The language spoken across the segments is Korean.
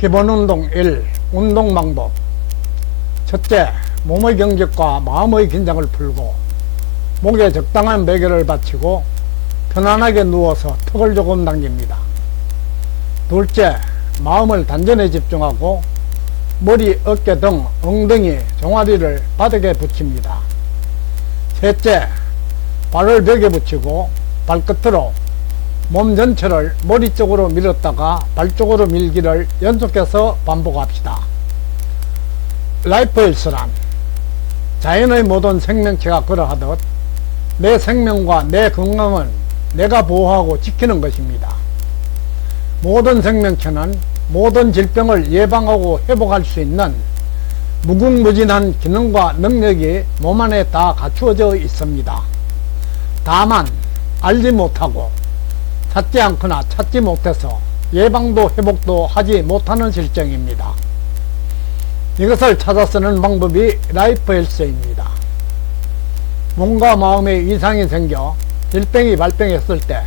기본운동 1. 운동 방법. 첫째, 몸의 경직과 마음의 긴장을 풀고 목에 적당한 베개를 받치고 편안하게 누워서 턱을 조금 당깁니다. 둘째, 마음을 단전에 집중하고 머리, 어깨 등 엉덩이, 종아리를 바닥에 붙입니다. 셋째, 발을 벽에 붙이고 발끝으로 몸 전체를 머리 쪽으로 밀었다가 발 쪽으로 밀기를 연속해서 반복합시다. 라이프 헬스란 자연의 모든 생명체가 그러하듯 내 생명과 내 건강은 내가 보호하고 지키는 것입니다. 모든 생명체는 모든 질병을 예방하고 회복할 수 있는 무궁무진한 기능과 능력이 몸 안에 다 갖추어져 있습니다. 다만 알지 못하고 찾지 않거나 찾지 못해서 예방도 회복도 하지 못하는 실정입니다. 이것을 찾아 쓰는 방법이 라이프 헬스입니다. 몸과 마음에 이상이 생겨 질병이 발병했을 때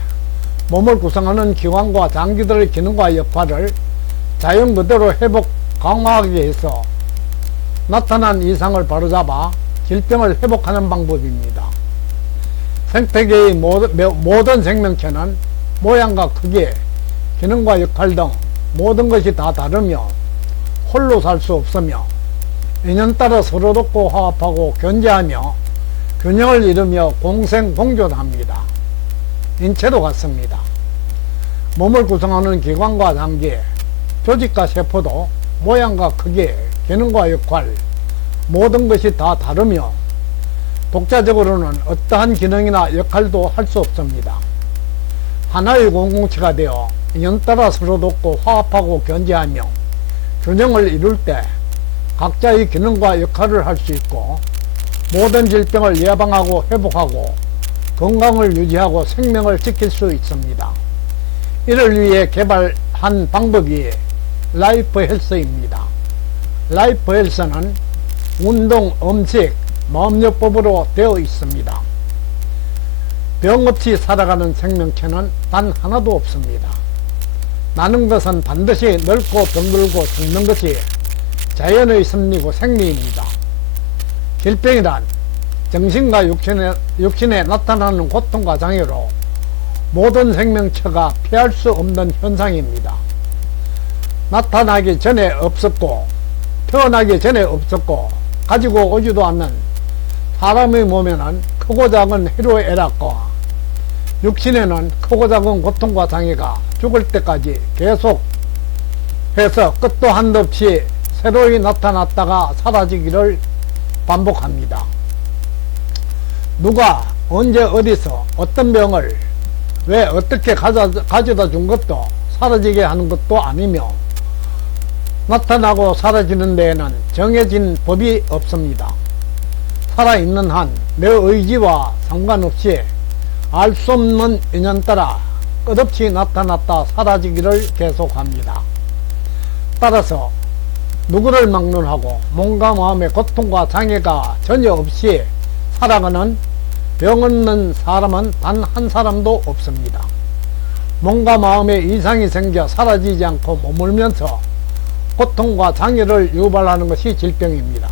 몸을 구성하는 기관과 장기들의 기능과 역할을 자연 그대로 회복 강화하게 해서 나타난 이상을 바로잡아 질병을 회복하는 방법입니다. 생태계의 모든 생명체는 모양과 크기, 기능과 역할 등 모든 것이 다 다르며 홀로 살 수 없으며 인연따라 서로 돕고 화합하고 견제하며 균형을 이루며 공생공존합니다. 인체도 같습니다. 몸을 구성하는 기관과 장기, 조직과 세포도 모양과 크기, 기능과 역할 모든 것이 다 다르며 독자적으로는 어떠한 기능이나 역할도 할 수 없습니다. 하나의 공동체가 되어 인연따라 서로 돕고 화합하고 견제하며 균형을 이룰 때 각자의 기능과 역할을 할 수 있고 모든 질병을 예방하고 회복하고 건강을 유지하고 생명을 지킬 수 있습니다. 이를 위해 개발한 방법이 라이프 헬스입니다. 라이프 헬스는 운동, 음식, 마음요법으로 되어 있습니다. 병 없이 살아가는 생명체는 단 하나도 없습니다. 나는 것은 반드시 늙고 병들고 죽는 것이 자연의 섭리고 생리입니다. 질병이란 정신과 육신에 나타나는 고통과 장애로 모든 생명체가 피할 수 없는 현상입니다. 나타나기 전에 없었고 태어나기 전에 없었고 가지고 오지도 않는 사람의 몸에는 크고 작은 희로애락과 육신에는 크고 작은 고통과 장애가 죽을 때까지 계속 해서 끝도 한도 없이 새로이 나타났다가 사라지기를 반복합니다. 누가 언제 어디서 어떤 병을 왜 어떻게 가져다 준 것도 사라지게 하는 것도 아니며 나타나고 사라지는 데에는 정해진 법이 없습니다. 살아있는 한 내 의지와 상관없이 알 수 없는 인연 따라 끝없이 나타났다 사라지기를 계속합니다. 따라서 누구를 막론하고 몸과 마음의 고통과 장애가 전혀 없이 살아가는 병 없는 사람은 단 한 사람도 없습니다. 몸과 마음에 이상이 생겨 사라지지 않고 머물면서 고통과 장애를 유발하는 것이 질병입니다.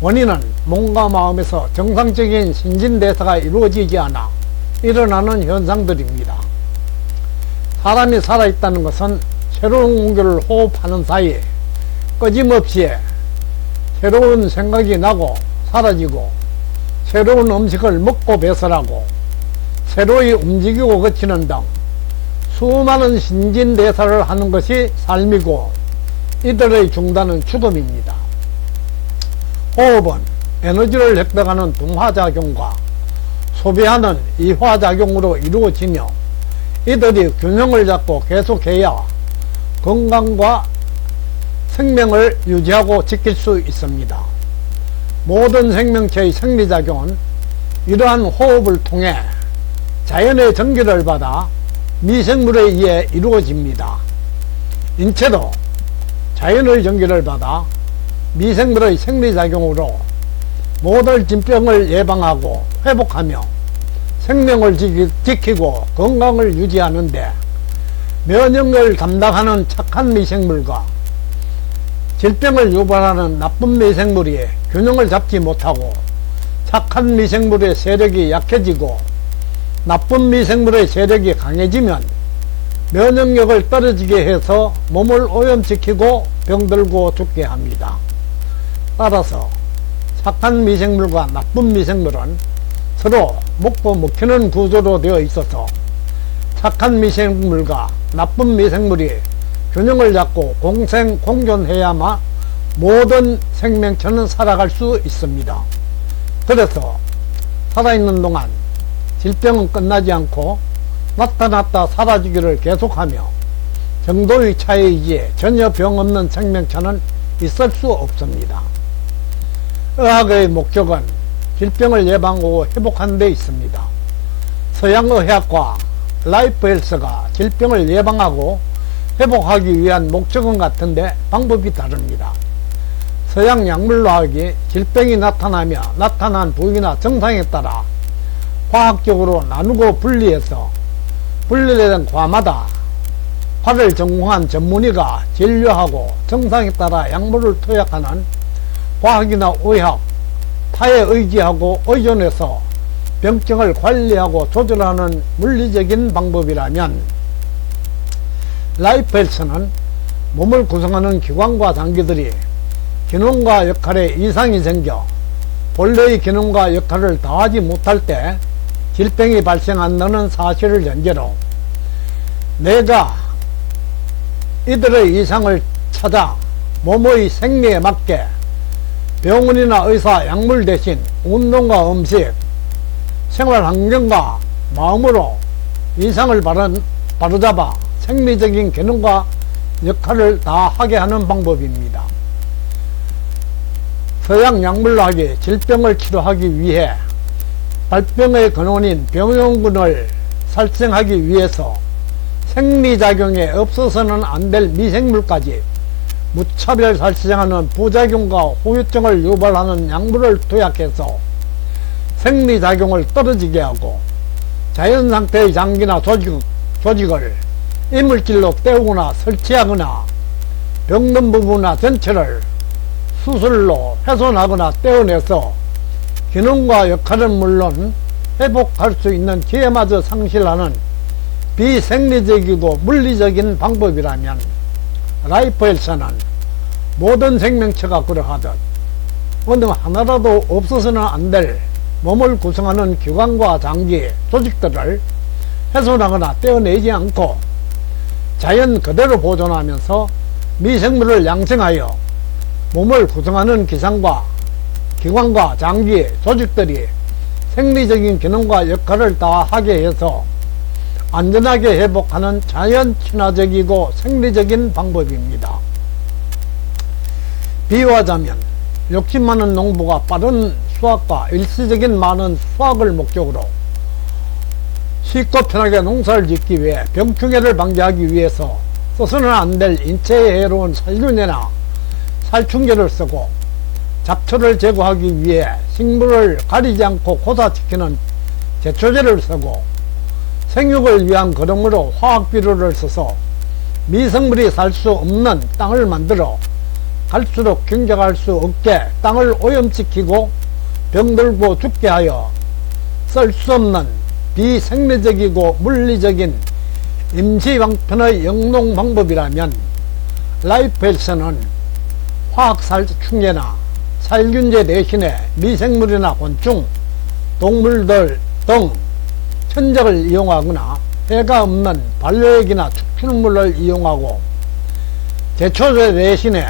원인은 몸과 마음에서 정상적인 신진대사가 이루어지지 않아 일어나는 현상들입니다. 사람이 살아있다는 것은 새로운 공기를 호흡하는 사이 끊임없이 새로운 생각이 나고 사라지고 새로운 음식을 먹고 배설하고 새로이 움직이고 거치는 등 수많은 신진대사를 하는 것이 삶이고 이들의 중단은 죽음입니다. 호흡은 에너지를 획득하는 동화작용과 소비하는 이화작용으로 이루어지며 이들이 균형을 잡고 계속해야 건강과 생명을 유지하고 지킬 수 있습니다. 모든 생명체의 생리작용은 이러한 호흡을 통해 자연의 전기를 받아 미생물에 의해 이루어집니다. 인체도 자연의 전기를 받아 미생물의 생리작용으로 모든 질병을 예방하고 회복하며 생명을 지키고 건강을 유지하는데 면역을 담당하는 착한 미생물과 질병을 유발하는 나쁜 미생물이 균형을 잡지 못하고 착한 미생물의 세력이 약해지고 나쁜 미생물의 세력이 강해지면 면역력을 떨어지게 해서 몸을 오염시키고 병들고 죽게 합니다. 따라서 착한 미생물과 나쁜 미생물은 서로 먹고 먹히는 구조로 되어 있어서 착한 미생물과 나쁜 미생물이 균형을 잡고 공생공존해야만 모든 생명체는 살아갈 수 있습니다. 그래서 살아있는 동안 질병은 끝나지 않고 나타났다 사라지기를 계속하며 정도의 차이이지 전혀 병 없는 생명체는 있을 수 없습니다. 의학의 목적은 질병을 예방하고 회복하는 데 있습니다. 서양의학과 라이프 헬스가 질병을 예방하고 회복하기 위한 목적은 같은데 방법이 다릅니다. 서양 약물의학이 질병이 나타나며 나타난 부위나 증상에 따라 과학적으로 나누고 분리해서 분리된 과마다 과를 전공한 전문의가 진료하고 증상에 따라 약물을 투약하는 과학이나 의학, 타에 의지하고 의존해서 병증을 관리하고 조절하는 물리적인 방법이라면 라이프 헬스는 몸을 구성하는 기관과 장기들이 기능과 역할에 이상이 생겨 본래의 기능과 역할을 다하지 못할 때 질병이 발생한다는 사실을 전제로 내가 이들의 이상을 찾아 몸의 생리에 맞게 병원이나 의사, 약물 대신 운동과 음식, 생활환경과 마음으로 이상을 바로잡아 생리적인 기능과 역할을 다하게 하는 방법입니다. 서양 약물학이 질병을 치료하기 위해 발병의 근원인 병용균을 살생하기 위해서 생리작용에 없어서는 안 될 미생물까지 무차별 살생하는 부작용과 후유증을 유발하는 약물을 투약해서 생리작용을 떨어지게 하고 자연상태의 장기나 조직을 이물질로 때우거나 설치하거나 병든 부분이나 전체를 수술로 훼손하거나 떼어내서 기능과 역할은 물론 회복할 수 있는 기회마저 상실하는 비생리적이고 물리적인 방법이라면 라이프 헬스는 모든 생명체가 그러하듯 어느 하나라도 없어서는 안 될 몸을 구성하는 기관과 장기, 조직들을 훼손하거나 떼어내지 않고 자연 그대로 보존하면서 미생물을 양성하여 몸을 구성하는 기관과 장기, 조직들이 생리적인 기능과 역할을 다하게 해서 안전하게 회복하는 자연 친화적이고 생리적인 방법입니다. 비유하자면 욕심 많은 농부가 빠른 수확과 일시적인 많은 수확을 목적으로 쉽고 편하게 농사를 짓기 위해 병충해를 방지하기 위해서 써서는 안 될 인체에 해로운 살균제나 살충제를 쓰고 잡초를 제거하기 위해 식물을 가리지 않고 고사시키는 제초제를 쓰고 생육을 위한 거름으로 화학비료를 써서 미생물이 살 수 없는 땅을 만들어 갈수록 경작할 수 없게 땅을 오염시키고 병들고 죽게 하여 쓸 수 없는 비생리적이고 물리적인 임시방편의 영농 방법이라면 라이프 헬스는 화학살충제나 살균제 대신에 미생물이나 곤충, 동물들 등 천적을 이용하거나 해가 없는 반려액이나 축출물을 이용하고 제초제 대신에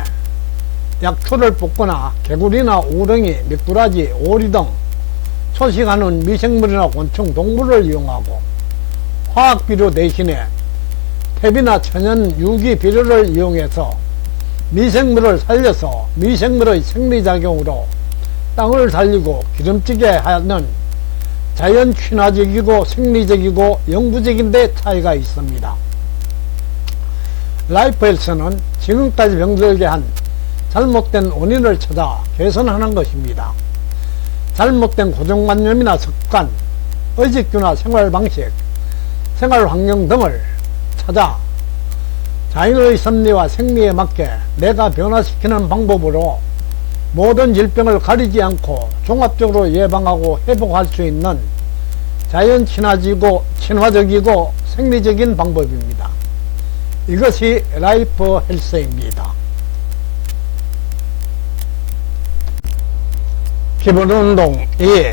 약초를 볶거나 개구리나 우렁이, 미꾸라지, 오리 등 초식하는 미생물이나 곤충, 동물을 이용하고 화학비료 대신에 탭이나 천연 유기비료를 이용해서 미생물을 살려서 미생물의 생리작용으로 땅을 살리고 기름지게 하는 자연 친화적이고 생리적이고 영구적인 데 차이가 있습니다. 라이프 헬스는 지금까지 병들게 한 잘못된 원인을 찾아 개선하는 것입니다. 잘못된 고정관념이나 습관, 의식주나 생활방식, 생활환경 등을 찾아 자연의 섭리와 생리에 맞게 내가 변화시키는 방법으로 모든 질병을 가리지 않고 종합적으로 예방하고 회복할 수 있는 자연 친화적이고 생리적인 방법입니다. 이것이 라이프 헬스입니다. 기본 운동 2.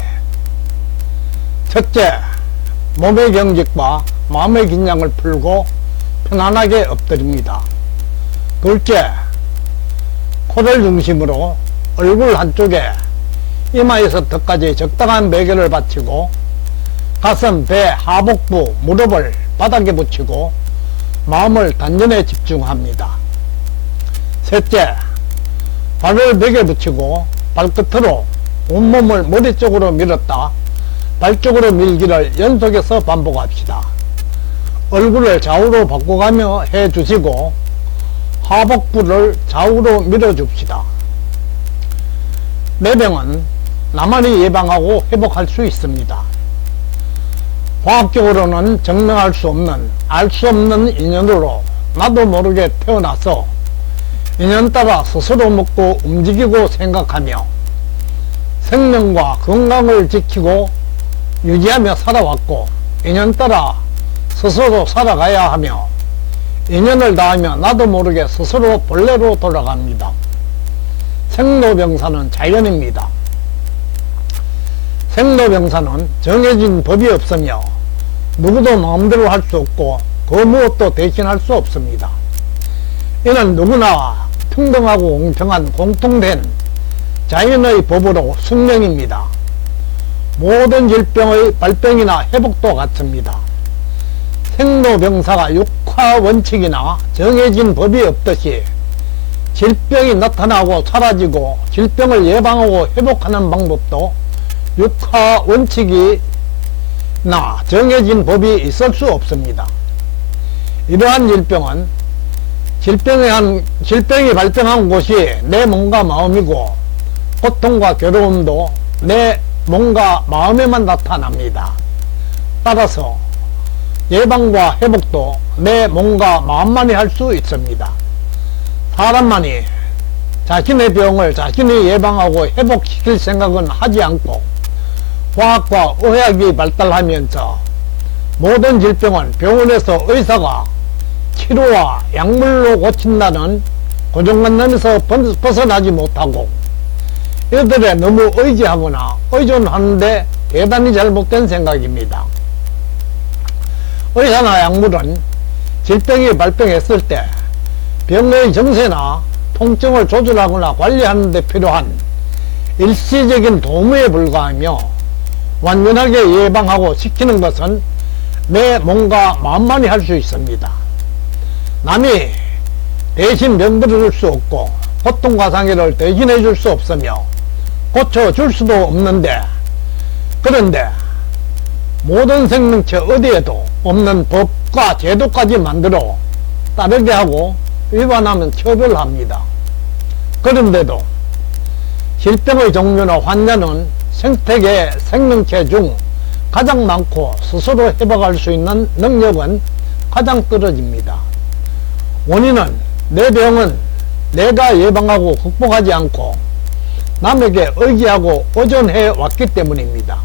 첫째, 몸의 경직과 마음의 긴장을 풀고 편안하게 엎드립니다. 둘째, 코를 중심으로 얼굴 한쪽에 이마에서 턱까지 적당한 매개를 받치고 가슴, 배, 하복부, 무릎을 바닥에 붙이고 마음을 단전에 집중합니다. 셋째, 발을 벽에 붙이고 발끝으로 온몸을 머리 쪽으로 밀었다 발 쪽으로 밀기를 연속해서 반복합시다. 얼굴을 좌우로 바꿔가며 해주시고 하복부를 좌우로 밀어줍시다. 뇌병은 나만이 예방하고 회복할 수 있습니다. 과학적으로는 증명할 수 없는, 알 수 없는 인연으로 나도 모르게 태어나서 인연 따라 스스로 먹고 움직이고 생각하며 생명과 건강을 지키고 유지하며 살아왔고 인연 따라 스스로 살아가야 하며 인연을 다하며 나도 모르게 스스로 본래로 돌아갑니다. 생로병사는 자연입니다. 생로병사는 정해진 법이 없으며 누구도 마음대로 할 수 없고 그 무엇도 대신할 수 없습니다. 이는 누구나 평등하고 공평한 공통된 자연의 법으로 숙명입니다. 모든 질병의 발병이나 회복도 같습니다. 생로병사가 육화원칙이나 정해진 법이 없듯이 질병이 나타나고 사라지고 질병을 예방하고 회복하는 방법도 육화원칙이나 정해진 법이 있을 수 없습니다. 이러한 질병은 질병이 발병한 곳이 내 몸과 마음이고 고통과 괴로움도 내 몸과 마음에만 나타납니다. 따라서 예방과 회복도 내 몸과 마음만이 할 수 있습니다. 사람만이 자신의 병을 자신이 예방하고 회복시킬 생각은 하지 않고 과학과 의학이 발달하면서 모든 질병은 병원에서 의사가 치료와 약물로 고친다는 고정관념에서 벗어나지 못하고 이들에 너무 의지하거나 의존하는데 대단히 잘못된 생각입니다. 의사나 약물은 질병이 발병했을 때 병의 정세나 통증을 조절하거나 관리하는 데 필요한 일시적인 도움에 불과하며 완전하게 예방하고 지키는 것은 내 몸과 마음만이 할 수 있습니다. 남이 대신 병들어 줄 수 없고 고통과 상해를 대신해 줄 수 없으며 고쳐줄 수도 없는데, 그런데 모든 생명체 어디에도 없는 법과 제도까지 만들어 따르게 하고 위반하면 처벌합니다. 그런데도 질병의 종류나 환자는 생태계 생명체 중 가장 많고 스스로 회복할 수 있는 능력은 가장 떨어집니다. 원인은 내 병은 내가 예방하고 극복하지 않고 남에게 의지하고 의존해 왔기 때문입니다.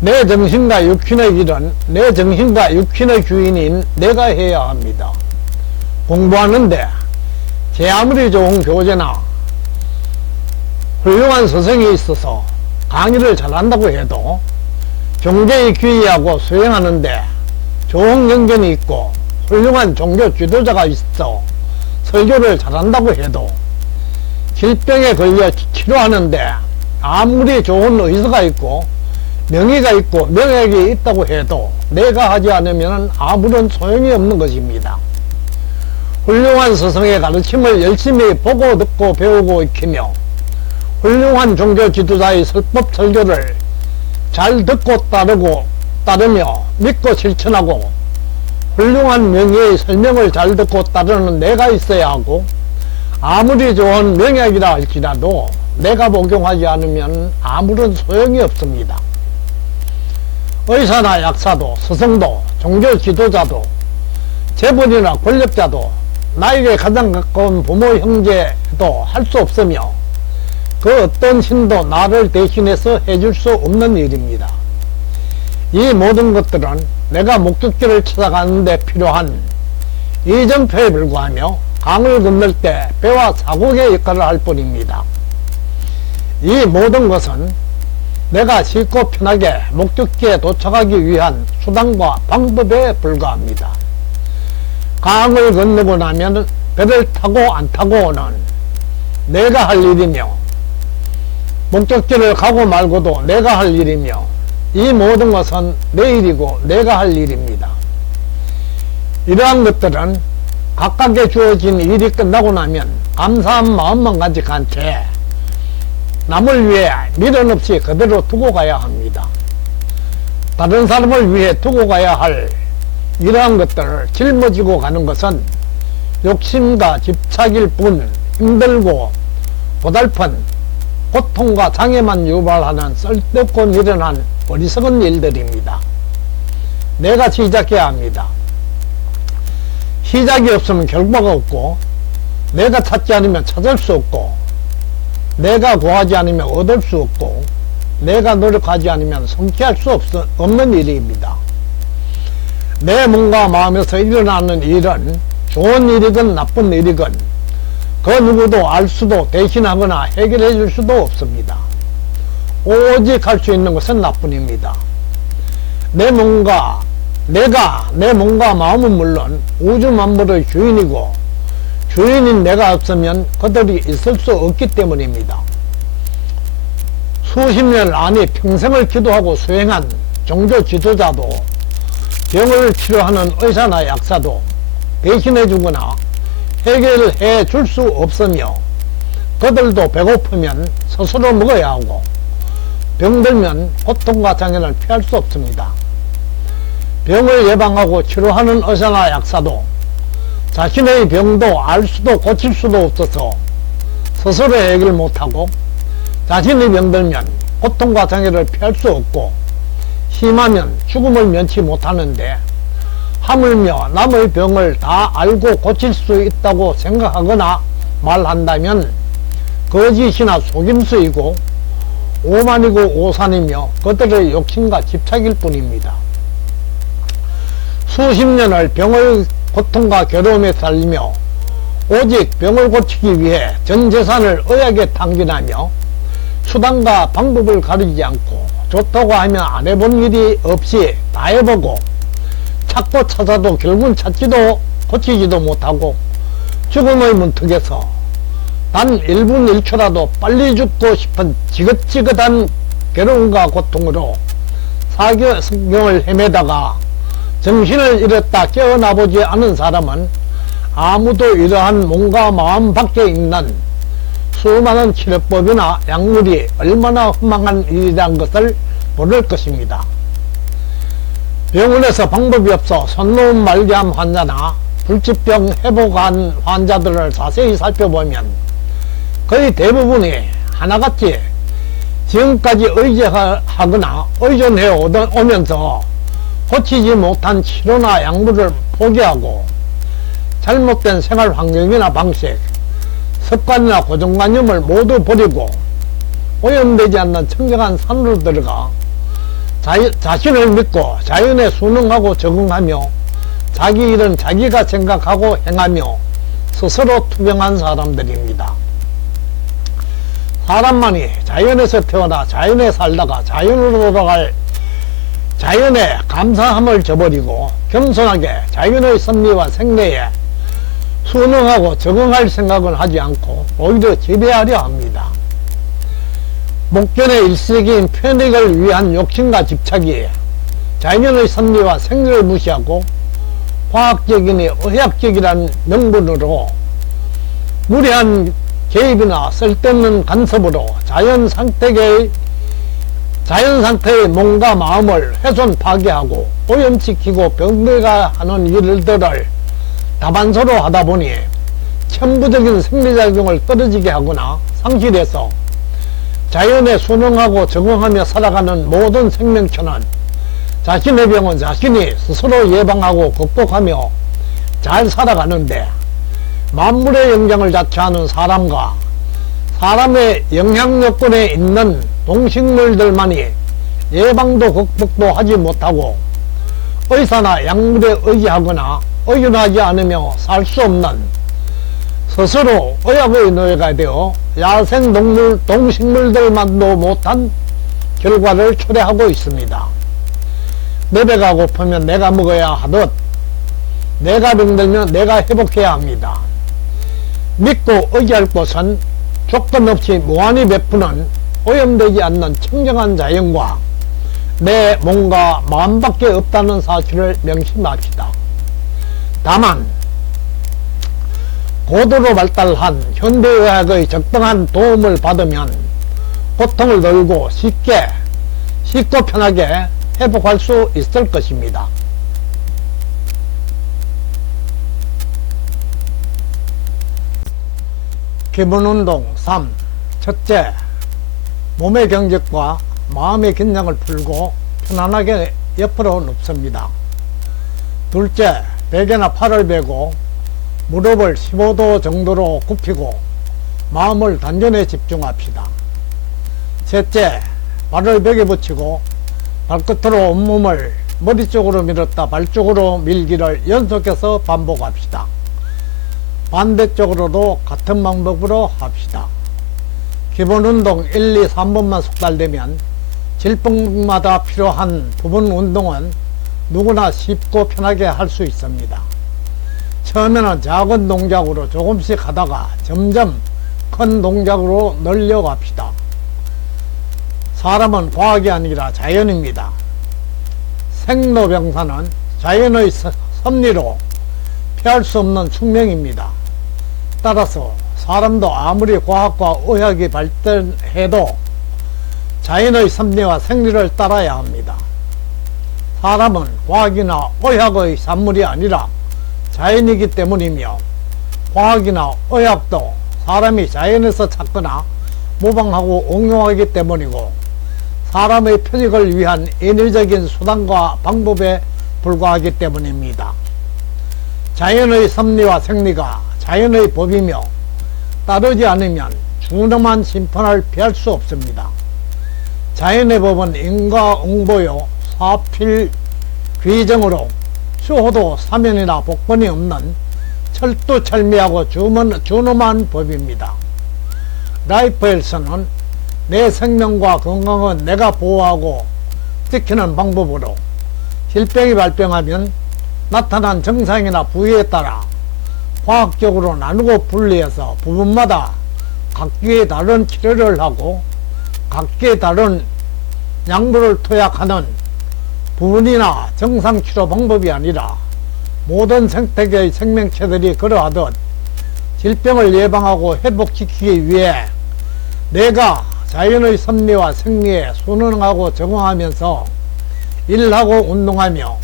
내 정신과 육신의 일은 내 정신과 육신의 주인인 내가 해야 합니다. 공부하는데 제 아무리 좋은 교재나 훌륭한 스승이 있어서 강의를 잘한다고 해도 경제에 귀의하고 수행하는데 좋은 경전이 있고 훌륭한 종교 지도자가 있어 설교를 잘한다고 해도 질병에 걸려 치료하는데 아무리 좋은 의사가 있고 명의가 있고 명예가 있다고 해도 내가 하지 않으면 아무런 소용이 없는 것입니다. 훌륭한 스승의 가르침을 열심히 보고 듣고 배우고 익히며 훌륭한 종교 지도자의 설법 설교를 잘 듣고 따르며 믿고 실천하고 훌륭한 명예의 설명을 잘 듣고 따르는 내가 있어야 하고 아무리 좋은 명약이라 할지라도 내가 복용하지 않으면 아무런 소용이 없습니다. 의사나 약사도 스승도 종교 지도자도 재벌이나 권력자도 나에게 가장 가까운 부모 형제도 할 수 없으며 그 어떤 신도 나를 대신해서 해줄 수 없는 일입니다. 이 모든 것들은 내가 목적지를 찾아가는 데 필요한 이정표에 불과하며 강을 건널 때 배와 사곡의 역할을 할 뿐입니다. 이 모든 것은 내가 쉽고 편하게 목적지에 도착하기 위한 수단과 방법에 불과합니다. 강을 건너고 나면 배를 타고 안 타고는 내가 할 일이며 목적지를 가고 말고도 내가 할 일이며 이 모든 것은 내 일이고 내가 할 일입니다. 이러한 것들은 각각에 주어진 일이 끝나고 나면 감사한 마음만 간직한 채 남을 위해 미련 없이 그대로 두고 가야 합니다. 다른 사람을 위해 두고 가야 할 이러한 것들을 짊어지고 가는 것은 욕심과 집착일 뿐 힘들고 고달픈 고통과 장애만 유발하는 쓸데없고 미련한 어리석은 일들입니다. 내가 시작해야 합니다. 시작이 없으면 결과가 없고 내가 찾지 않으면 찾을 수 없고 내가 구하지 않으면 얻을 수 없고 내가 노력하지 않으면 성취할 수 없는 일입니다. 내 몸과 마음에서 일어나는 일은 좋은 일이건 나쁜 일이건 그 누구도 알 수도 대신하거나 해결해 줄 수도 없습니다. 오직 할 수 있는 것은 나뿐입니다. 내 몸과 마음은 물론 우주 만물의 주인이고 주인인 내가 없으면 그들이 있을 수 없기 때문입니다. 수십 년 아니 평생을 기도하고 수행한 종교 지도자도 병을 치료하는 의사나 약사도 대신해 주거나 해결해 줄 수 없으며 그들도 배고프면 스스로 먹어야 하고 병들면 고통과 장애를 피할 수 없습니다. 병을 예방하고 치료하는 의사나 약사도 자신의 병도 알 수도 고칠 수도 없어서 스스로 해결 못하고 자신이 병들면 고통과 장애를 피할 수 없고 심하면 죽음을 면치 못하는데 하물며 남의 병을 다 알고 고칠 수 있다고 생각하거나 말한다면 거짓이나 속임수이고 오만이고 오산이며 그들의 욕심과 집착일 뿐입니다. 수십 년을 병의 고통과 괴로움에 살리며 오직 병을 고치기 위해 전 재산을 의학에 탕진하며 수단과 방법을 가리지 않고 좋다고 하면 안 해본 일이 없이 다 해보고 찾고 찾아도 결국은 찾지도 고치지도 못하고 죽음의 문턱에서 단 1분 1초라도 빨리 죽고 싶은 지긋지긋한 괴로움과 고통으로 사경을 헤매다가 정신을 잃었다 깨어나보지 않은 사람은 아무도 이러한 몸과 마음 밖에 있는 수많은 치료법이나 약물이 얼마나 허망한 일이란 것을 모를 것입니다. 병원에서 방법이 없어 손 놓은 말기암 환자나 불치병 회복한 환자들을 자세히 살펴보면 거의 대부분이 하나같이 지금까지 의지하거나 의존해 오면서 고치지 못한 치료나 약물을 포기하고 잘못된 생활 환경이나 방식, 습관이나 고정관념을 모두 버리고 오염되지 않는 청정한 산으로 들어가 자신을 믿고 자연에 순응하고 적응하며 자기 일은 자기가 생각하고 행하며 스스로 투병한 사람들입니다. 사람만이 자연에서 태어나 자연에 살다가 자연으로 돌아갈 자연의 감사함을 저버리고 겸손하게 자연의 섭리와 생례에 순응하고 적응할 생각을 하지 않고 오히려 지배하려 합니다. 목전의 일시적인 편익을 위한 욕심과 집착이 자연의 섭리와 생리를 무시하고 과학적이니 의학적이라는 명분으로 무리한 개입이나 쓸데없는 간섭으로 자연 상태의 몸과 마음을 훼손 파괴하고 오염시키고 병들게 하는 일들을 다반사로 하다 보니 천부적인 생리작용을 떨어지게 하거나 상실해서 자연에 순응하고 적응하며 살아가는 모든 생명체는 자신의 병은 자신이 스스로 예방하고 극복하며 잘 살아가는데 만물의 영장을 자처하는 사람과 사람의 영향력권에 있는 동식물들만이 예방도 극복도 하지 못하고 의사나 약물에 의지하거나 의존하지 않으며 살 수 없는 스스로 의학의 노예가 되어 야생동물 동식물들만도 못한 결과를 초래하고 있습니다. 내 배가 고프면 내가 먹어야 하듯 내가 병들면 내가 회복해야 합니다. 믿고 의지할 곳은 조건 없이 무한히 베푸는 오염되지 않는 청정한 자연과 내 몸과 마음밖에 없다는 사실을 명심합시다. 다만 고도로 발달한 현대의학의 적당한 도움을 받으면 고통을 덜고 쉽고 편하게 회복할 수 있을 것입니다. 기본운동 3. 첫째, 몸의 경직과 마음의 긴장을 풀고 편안하게 옆으로 눕습니다. 둘째, 베개나 팔을 베고 무릎을 15도 정도로 굽히고 마음을 단전에 집중합시다. 셋째, 발을 벽에 붙이고 발끝으로 온몸을 머리 쪽으로 밀었다 발 쪽으로 밀기를 연속해서 반복합시다. 반대쪽으로도 같은 방법으로 합시다. 기본운동 1, 2, 3번만 숙달되면 질병마다 필요한 부분 운동은 누구나 쉽고 편하게 할 수 있습니다. 처음에는 작은 동작으로 조금씩 하다가 점점 큰 동작으로 늘려갑시다. 사람은 과학이 아니라 자연입니다. 생로병사는 자연의 섭리로 피할 수 없는 숙명입니다. 따라서 사람도 아무리 과학과 의학이 발전해도 자연의 섭리와 생리를 따라야 합니다. 사람은 과학이나 의학의 산물이 아니라 자연이기 때문이며 과학이나 의학도 사람이 자연에서 찾거나 모방하고 응용하기 때문이고 사람의 편익을 위한 인위적인 수단과 방법에 불과하기 때문입니다. 자연의 섭리와 생리가 자연의 법이며 따르지 않으면 준엄한 심판을 피할 수 없습니다. 자연의 법은 인과응보요 사필귀정으로 수호도 사면이나 복권이 없는 철두철미하고 준엄한 법입니다. 라이프헬스는 내 생명과 건강은 내가 보호하고 지키는 방법으로 질병이 발병하면 나타난 증상이나 부위에 따라 과학적으로 나누고 분리해서 부분마다 각기의 다른 치료를 하고 각기의 다른 약물을 투약하는 부분이나 정상치료 방법이 아니라 모든 생태계의 생명체들이 그러하듯 질병을 예방하고 회복시키기 위해 내가 자연의 섭리와 생리에 순응하고 적응하면서 일하고 운동하며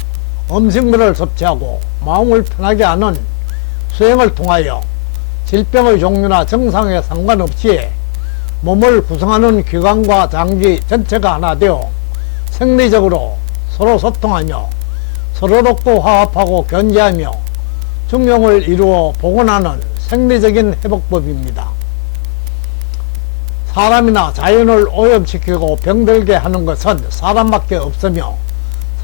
음식물을 섭취하고 마음을 편하게 하는 수행을 통하여 질병의 종류나 정상에 상관없이 몸을 구성하는 기관과 장기 전체가 하나 되어 생리적으로 서로 소통하며 서로 돕고 화합하고 견제하며 중용을 이루어 복원하는 생리적인 회복법입니다. 사람이나 자연을 오염시키고 병들게 하는 것은 사람밖에 없으며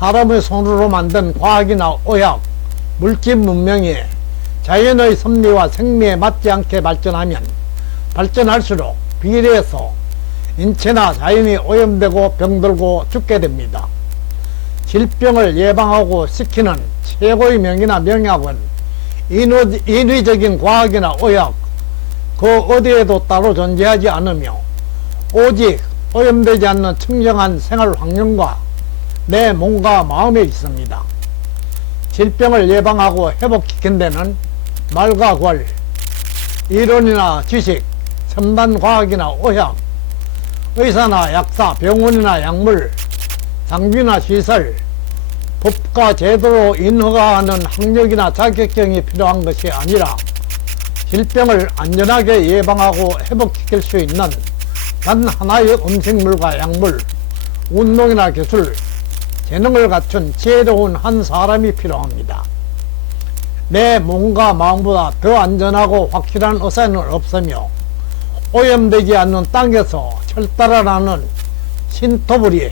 사람의 손으로 만든 과학이나 의학, 물질 문명이 자연의 섭리와 생리에 맞지 않게 발전하면 발전할수록 비례해서 인체나 자연이 오염되고 병들고 죽게 됩니다. 질병을 예방하고 시키는 최고의 명이나 명약은 인위적인 과학이나 의학 그 어디에도 따로 존재하지 않으며 오직 오염되지 않는 청정한 생활 환경과 내 몸과 마음에 있습니다. 질병을 예방하고 회복시킨 데는 말과 궐, 이론이나 지식, 첨단 과학이나 의학, 의사나 약사, 병원이나 약물, 장비나 시설, 법과 제도로 인허가하는 학력이나 자격증이 필요한 것이 아니라 질병을 안전하게 예방하고 회복시킬 수 있는 단 하나의 음식물과 약물, 운동이나 기술, 재능을 갖춘 지혜로운 한 사람이 필요합니다. 내 몸과 마음보다 더 안전하고 확실한 의사는 없으며 오염되지 않는 땅에서 철따라나는 신토불이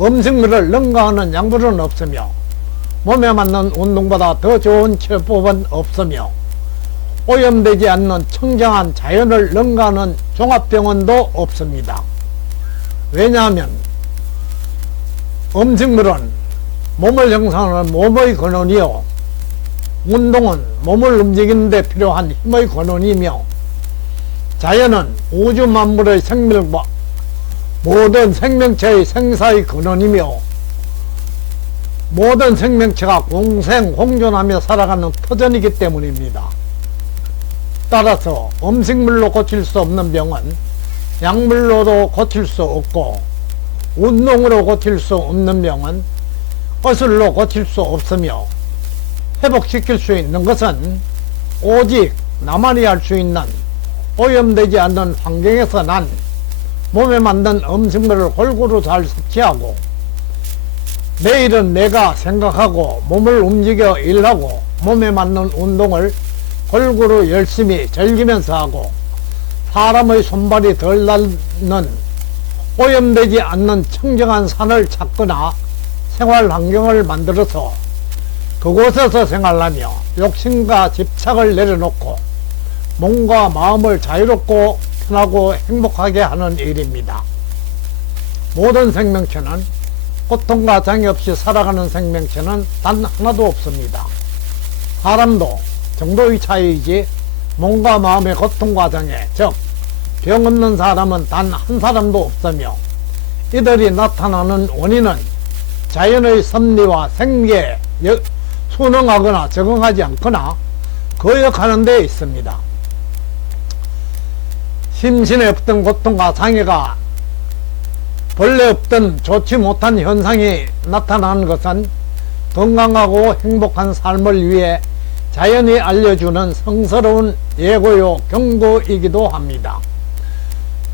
음식물을 능가하는 약물은 없으며 몸에 맞는 운동보다 더 좋은 치료법은 없으며 오염되지 않는 청정한 자연을 능가하는 종합병원도 없습니다. 왜냐하면 음식물은 몸을 형성하는 몸의 근원이요, 운동은 몸을 움직이는 데 필요한 힘의 근원이며, 자연은 우주 만물의 생명과 모든 생명체의 생사의 근원이며, 모든 생명체가 공생 공존하며 살아가는 터전이기 때문입니다. 따라서 음식물로 고칠 수 없는 병은 약물로도 고칠 수 없고, 운동으로 고칠 수 없는 병은 의술로 고칠 수 없으며, 회복시킬 수 있는 것은 오직 나만이 할 수 있는 오염되지 않는 환경에서 난 몸에 맞는 음식물을 골고루 잘 섭취하고, 내일은 내가 생각하고 몸을 움직여 일하고 몸에 맞는 운동을 골고루 열심히 즐기면서 하고, 사람의 손발이 덜 닿는 오염되지 않는 청정한 산을 찾거나 생활 환경을 만들어서 그곳에서 생활하며 욕심과 집착을 내려놓고 몸과 마음을 자유롭고 편하고 행복하게 하는 일입니다. 모든 생명체는 고통과 장애 없이 살아가는 생명체는 단 하나도 없습니다. 사람도 정도의 차이이지 몸과 마음의 고통과 장애, 즉 병 없는 사람은 단 한 사람도 없으며, 이들이 나타나는 원인은 자연의 섭리와 생리에 순응하거나 적응하지 않거나 거역하는 데 있습니다. 심신에 없던 고통과 장애가 본래 없던 좋지 못한 현상이 나타나는 것은 건강하고 행복한 삶을 위해 자연이 알려주는 성스러운 예고요 경고이기도 합니다.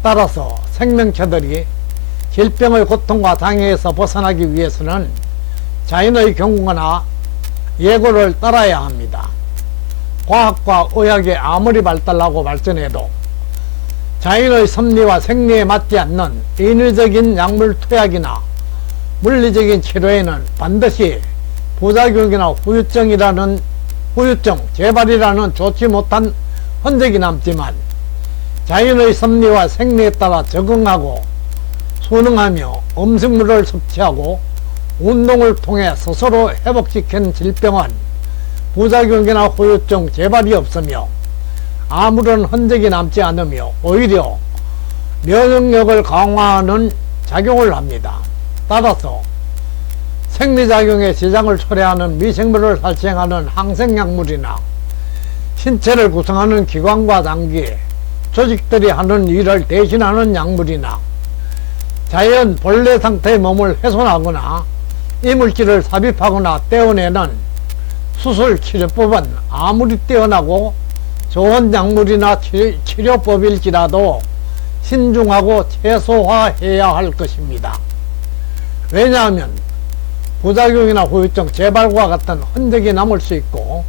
따라서 생명체들이 질병의 고통과 장애에서 벗어나기 위해서는 자연의 경고나 예고를 따라야 합니다. 과학과 의학이 아무리 발달하고 발전해도 자연의 섭리와 생리에 맞지 않는 인위적인 약물 투약이나 물리적인 치료에는 반드시 부작용이나 후유증, 재발이라는 좋지 못한 흔적이 남지만, 자연의 섭리와 생리에 따라 적응하고 순응하며 음식물을 섭취하고 운동을 통해 스스로 회복시킨 질병은 부작용이나 후유증, 재발이 없으며 아무런 흔적이 남지 않으며 오히려 면역력을 강화하는 작용을 합니다. 따라서 생리작용에 지장을 초래하는 미생물을 살생하는 항생약물이나 신체를 구성하는 기관과 장기, 조직들이 하는 일을 대신하는 약물이나 자연 본래 상태의 몸을 훼손하거나 이물질을 삽입하거나 떼어내는 수술 치료법은 아무리 뛰어나고 좋은 약물이나 치료법일지라도 신중하고 최소화해야 할 것입니다. 왜냐하면 부작용이나 후유증, 재발과 같은 흔적이 남을 수 있고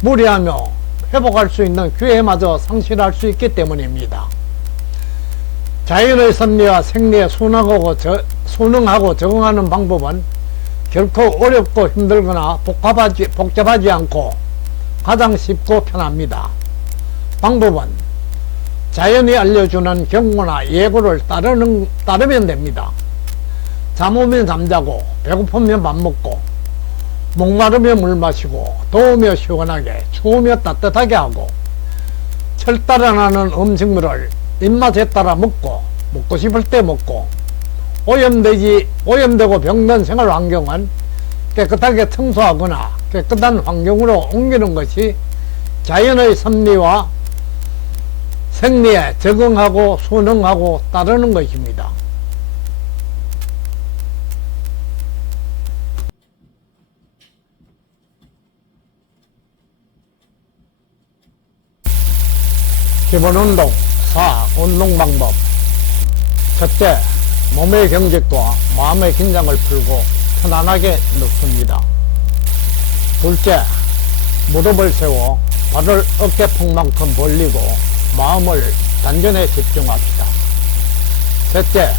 무리하며 회복할 수 있는 기회마저 상실할 수 있기 때문입니다. 자연의 섭리와 생리에 순응하고 적응하는 방법은 결코 어렵고 힘들거나 복잡하지 않고 가장 쉽고 편합니다. 방법은 자연이 알려주는 경고나 예고를 따르면 됩니다. 잠오면 잠자고, 배고프면 밥 먹고, 목마르면 물 마시고, 더우면 시원하게, 추우면 따뜻하게 하고, 철따라 나는 음식물을 입맛에 따라 먹고 싶을 때 먹고, 오염되고 병든 생활 환경은 깨끗하게 청소하거나 깨끗한 환경으로 옮기는 것이 자연의 섭리와 생리에 적응하고 순응하고 따르는 것입니다. 기본 운동 4. 운동 방법. 첫째, 몸의 경직과 마음의 긴장을 풀고 편안하게 눕습니다. 둘째, 무릎을 세워 발을 어깨폭만큼 벌리고 마음을 단전에 집중합시다. 셋째,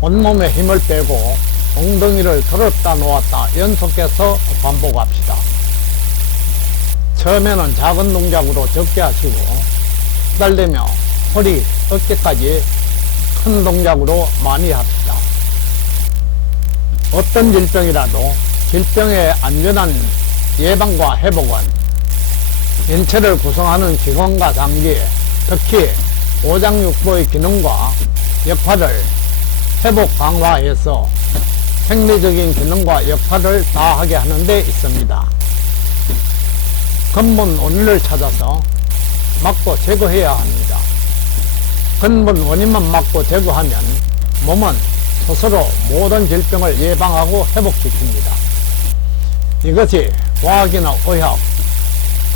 온몸에 힘을 빼고 엉덩이를 들었다 놓았다 연속해서 반복합시다. 처음에는 작은 동작으로 적게 하시고 후달되며 허리, 어깨까지 큰 동작으로 많이 합시다. 어떤 질병이라도 질병의 안전한 예방과 회복은 인체를 구성하는 기관과 장기, 특히 오장육부의 기능과 역할을 회복 강화해서 생리적인 기능과 역할을 다하게 하는 데 있습니다. 근본 원인을 찾아서 막고 제거해야 합니다. 근본 원인만 막고 제거하면 몸은 스스로 모든 질병을 예방하고 회복시킵니다. 이것이 과학이나 의학,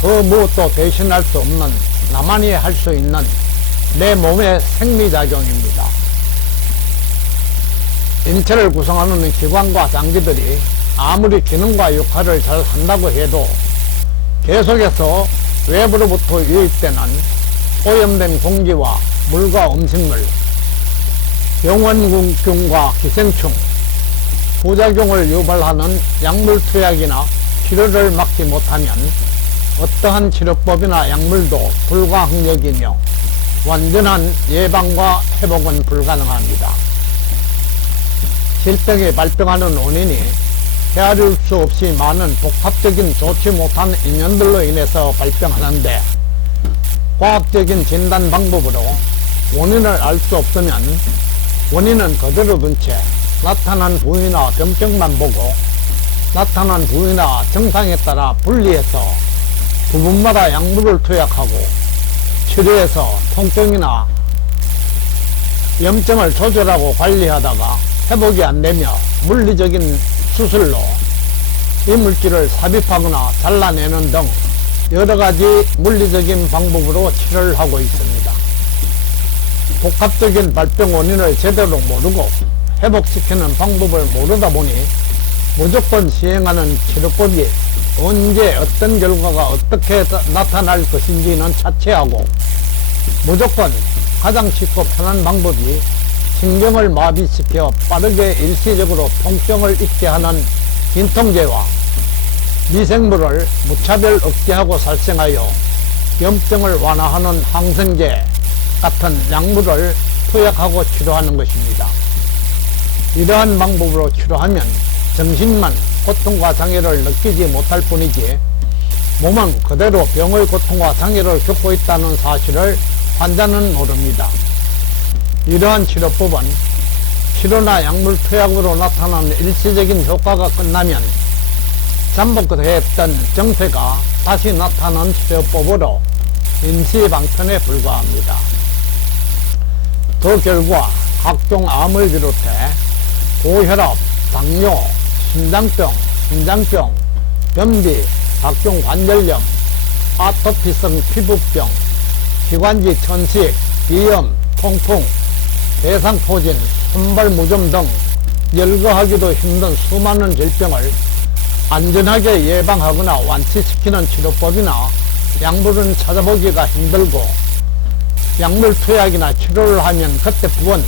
그 무엇도 대신할 수 없는 나만이 할 수 있는 내 몸의 생리작용입니다. 인체를 구성하는 기관과 장기들이 아무리 기능과 역할을 잘 한다고 해도 계속해서 외부로부터 유입되는 오염된 공기와 물과 음식물, 병원균과 기생충, 부작용을 유발하는 약물 투약이나 치료를 막지 못하면 어떠한 치료법이나 약물도 불가항력이며 완전한 예방과 회복은 불가능합니다. 질병이 발병하는 원인이 헤아릴 수 없이 많은 복합적인 좋지 못한 인연들로 인해서 발병하는데 과학적인 진단 방법으로 원인을 알 수 없으면 원인은 그대로 둔 채 나타난 부위나 병증만 보고 나타난 부위나 증상에 따라 분리해서 부분마다 약물을 투약하고 치료해서 통증이나 염증을 조절하고 관리하다가 회복이 안되며 물리적인 수술로 이물질을 삽입하거나 잘라내는 등 여러가지 물리적인 방법으로 치료를 하고 있습니다. 복합적인 발병 원인을 제대로 모르고 회복시키는 방법을 모르다 보니 무조건 시행하는 치료법이 언제 어떤 결과가 어떻게 나타날 것인지는 차치하고 무조건 가장 쉽고 편한 방법이 신경을 마비시켜 빠르게 일시적으로 통증을 잊게 하는 진통제와 미생물을 무차별 억제하고 살생하여 염증을 완화하는 항생제 같은 약물을 투약하고 치료하는 것입니다. 이러한 방법으로 치료하면 정신만 고통과 장애를 느끼지 못할 뿐이지 몸은 그대로 병의 고통과 장애를 겪고 있다는 사실을 환자는 모릅니다. 이러한 치료법은 치료나 약물 투약으로 나타나는 일시적인 효과가 끝나면 잠복했던 정세가 다시 나타나는 치료법으로 임시방편에 불과합니다. 그 결과 각종 암을 비롯해 고혈압, 당뇨, 심장병, 심장병, 변비, 각종 관절염, 아토피성 피부병, 기관지 천식, 비염, 통풍, 대상포진, 손발무좀 등 열거하기도 힘든 수많은 질병을 안전하게 예방하거나 완치시키는 치료법이나 약물은 찾아보기가 힘들고 약물 투약이나 치료를 하면 그때 부은